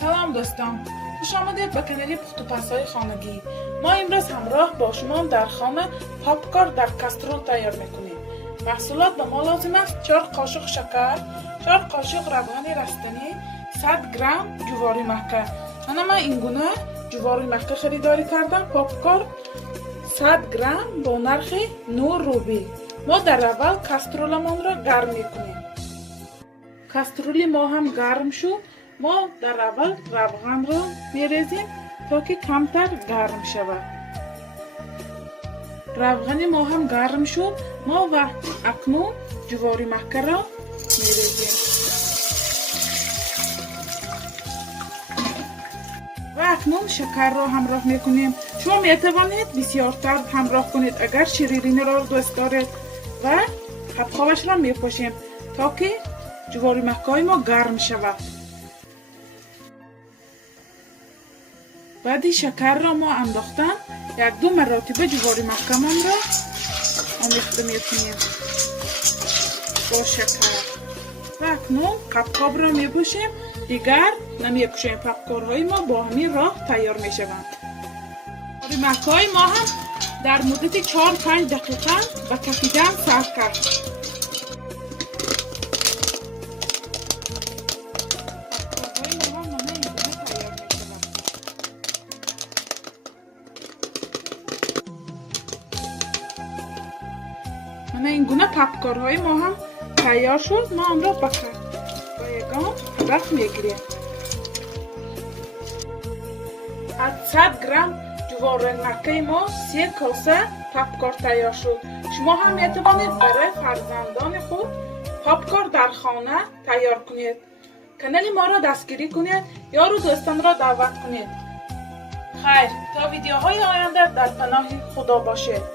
سلام دوستان، خوش آمدید به کانال پخت و پزهای خانگی. ما امروز همراه با شما در خانه پاپکورن در کسترول تیار میکنیم. محصولات به ما لازم است 4 قاشق شکر، 4 قاشق روغن رستنی، 100 گرم جواری مکه. من این گونه جواری مکه خریداری کردم. پاپکورن 100 گرم با نرخ 9 روبل. ما در اول کسترولمان را گرم میکنیم. کسترولی ما هم گرم شد. ما در اول روغن را میریزیم تا که کمتر گرم شود. روغن ما هم گرم شد. ما و اکنون جواری مکه را میریزیم و اکنون شکر را همراه میکنیم. شما میتوانید بسیارتر همراه کنید اگر شیرینی را دوست دارید و خبخابش را میپاشیم تا که جواری مکه ما گرم شود. بعدی شکر را ما انداختن 1-2 مرتبه جواری مکه من را آمیخته میکنیم با شکر و اکنون قبقاب را میپوشیم. دیگر نمیپوشیم. پاپکورن ما با همین راه تیار میشوند. جواری مکه ما هم در مدت 4-5 دقیقه به کفیدن سرو کرد. این گونه پاپکورن های ما هم تیار شد. ما آن را با یگان هدف میگیریم. از 100 گرم جواری مکه ما 3 کاسه پاپکورن تیار شد. شما هم میتوانید برای فرزندان خود پاپکورن در خانه تیار کنید. کانال ما را دستگیری کنید، یار و دوستان را دعوت کنید. خیر، تا ویدیوهای آینده در پناه خدا باشید.